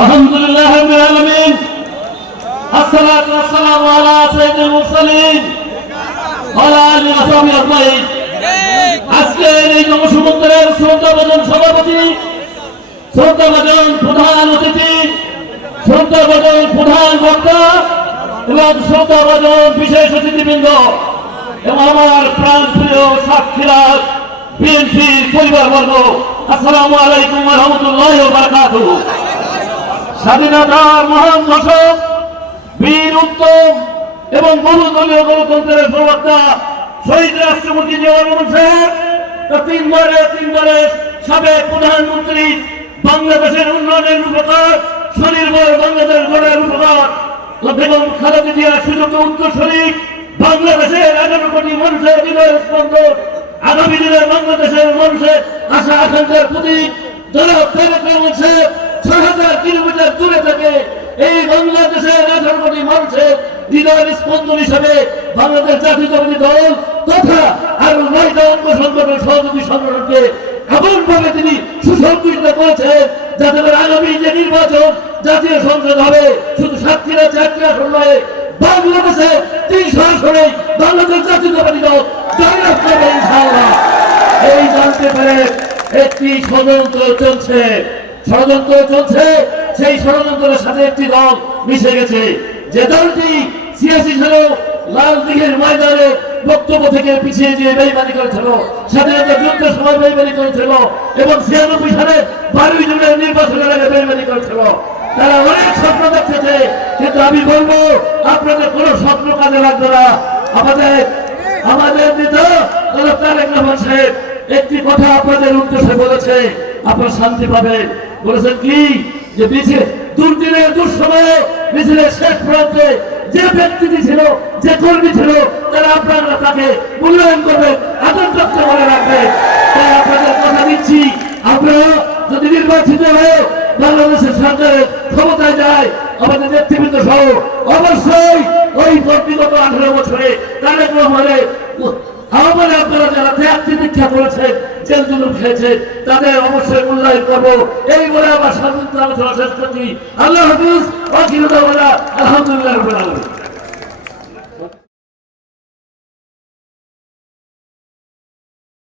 আলহামদুলিল্লাহ রাব্বিল আলামিন। আসসালাতু ওয়াসসালামু আলা সাইয়্যিদিল মুরসালিন ওয়ালা আলিহি ওয়া সাহবিহি আজমাইন। আজকের এই জনসমুদ্রের শ্রদ্ধাভাজন সভাপতি, শ্রদ্ধাভাজন প্রধান অতিথি, শ্রদ্ধাভাজন প্রধান বক্তা এবং শ্রদ্ধাভাজন বিশেষ অতিথিবৃন্দ এবং আমার প্রাণ প্রিয় সাক্ষীরা বিএনপি পরিবারবর্গ, আসসালামু আলাইকুম রাহমাতুল্লাহি ওয়া বারাকাতুহু স্বাধীনতার মহান ঘোষক বীর, উত্তম এবং বহুদলীয় গণতন্ত্রের প্রবক্তা, শহীদ রাষ্ট্রপতি জিয়াউর সাহেব তিনবারে তিনবারে সাবেক প্রধানমন্ত্রী, বাংলাদেশের উন্নয়নের রূপকার, স্বনির্ভর বাংলাদেশ গড়ার রূপকার। বেগম খালেদা জিয়ার সুযোগ্য উত্তর শরীফ বাংলাদেশের এগারো কোটি মানুষের হৃদয়ের স্পন্দন। আগামী দিনের বাংলাদেশের মানুষের আশা আকাঙ্ক্ষার প্রতীক হাজার কিলোমিটার দূরে এই তিনি সুসংগঠিত করেছেন যাতে করে আগামী যে নির্বাচন জাতীয় সংসদ হবে, শুধু সাতক্ষীরা চারটি আসন নয় বাংলাদেশে তিনশো আসনে বাংলাদেশ জাতীয়তাবাদী দল জানতে পারে একটি ষড়যন্ত্র চলছে। ষড়যন্ত্র চলছে, সেই ষড়যন্ত্রের সাথে একটি দল মিশে গেছে। যে দলটি ছিয়াশি সালে লাল দিঘের ময়দানে বক্তব্য থেকে পিছিয়ে দিয়ে বেইমানি করেছিল, স্বাধীনতা যুদ্ধের সময় বেইমানি করেছিল এবং ছিয়ানব্বই সালে বারোই জুনের নির্বাচনের আগে বেইমানি করেছিল। তারা অনেক স্বপ্ন দেখতেছে কিন্তু আমি বলব, আপনাদের কোনো স্বপ্ন কাজে লাগবে না। আমাদের আমাদের নেতা তারেক রহমান সাহেব। একটি কথা আপনাদের উদ্দেশ্যে বলেছে, আপনার শান্তি পাবেন। বলেছেন কি? যে মিছিল, দুর্দিনের দুঃসময়ে মিছিলের শেষ প্রান্তে যে ব্যক্তিটি ছিল, যে কর্মী ছিল, তারা আপনারা তাকে মূল্যায়ন আদর যত্ন করে রাখবেন। তাই আপনাদের কথা দিচ্ছি, আপনারা যদি নির্বাচিত হয়ে বাংলাদেশের সরকারের ক্ষমতায় যায়, আমাদের নেতৃবৃন্দ সহ অবশ্যই ওই বিগত আঠারো বছরে তারেক রহমানের আমাদের আপনারা যারা করেছেন জেল জুলুম খেয়েছে, তাদের অবশ্যই মূল্যায়ন করব। এই বলে আমার স্বাধীনতা আলোচনা শেষ করছি। আল্লাহ হাফিজ আলহামদুলিল্লাহ